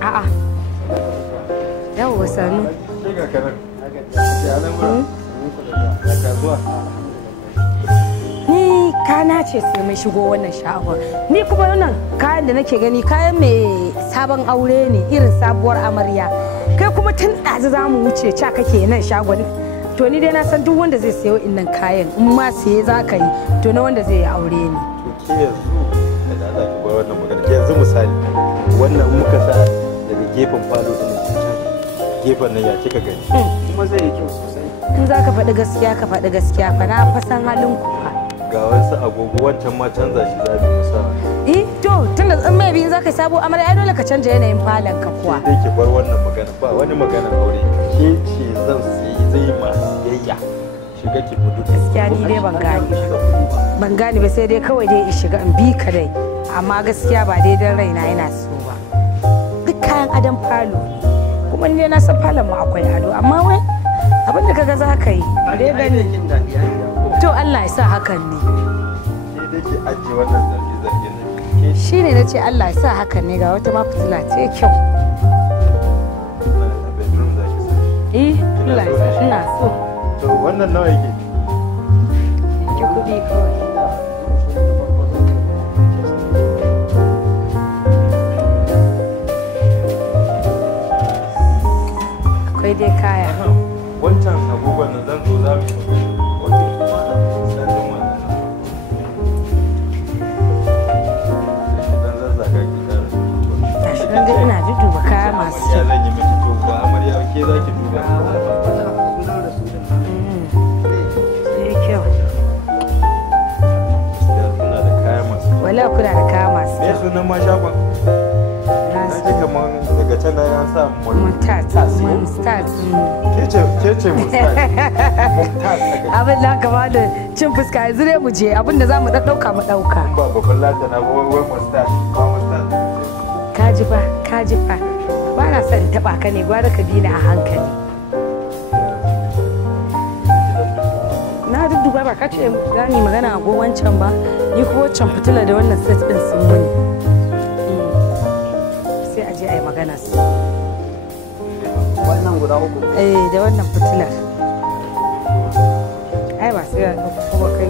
A'a. Yawwa sanu. Ni kana ce sai mai shigo wannan shagon. Ni kuma wannan kayan da nake gani kayan mai sabon aure ne irin sabuwar amarya. Kai kuma tun ɗazu za mu wuce ca kake nan shagon. To ni dai na san duk wanda zai sayo innan kayan in ma saye za ka yi to na wanda zai yi aure ne. To ke yanzu da za ki bar wannan magana. Yanzu misali wannan muka sa daga gefen falo din gefen nan ya kika gani. Kuma zai yi kyau sosai. In za ka faɗi gaskiya ka faɗi gaskiya fa na fasan halin ku fa. Ga wasu agogo wancan ma canza shi za mu sa. To tunda in mai biyu za ka sabo amarya ai dole ka canja yanayin falon ka kuwa. Sai ki bar wannan magana ba wani magana aure. Ke ce zan sayi zai ma siyayya. Shiga ki fudu. Gaskiya ni dai ban gane. Ban gane ba sai dai kawai dai in shiga in bi ka dai. Amma gaskiya ba dai dan raina yana so ba. Duk kayan adon falo ne. Kuma ni na san falon mu akwai ado amma wai abin da kaga za ka yi. Dai gani. To Allah ya sa hakan ne. Sai dai ki ajiye wannan zargi ne. Shi ne na ce Allah ya sa hakan ne ga wata ma fitila ce kyau. Allah ya sa ina so. To wannan nawa yake? Ki kudi kawai. Akwai dai kaya. Wancan agogon nan zan zo za mu yi ina duba kaya masu kyau. Zan yi miki to ba amarya ke za ki duba. Sai kyau. Suna da kaya masu kyau. Wala kuna da kaya masu Me kyau. sunan ma shagon? Na ji kaman daga can na ya sa Mumtaz. Ke ce Mumtaz. Abin da kama da cin fuska yanzu dai mu je abin da za mu ɗauka mu ɗauka. Ba babban latana ba wai Mumtaz. Ba Mumtaz. Kaji fa ba na son taba ka ne gwara ka bi ni a hankali. Na dudduba ba ka ce za ni magana a wancan ba ni kuma wancan fitila da wannan set din sun muni. Sai a je a yi magana su. Wannan guda uku. Da wannan fitilar. Ai ba sai kuma kai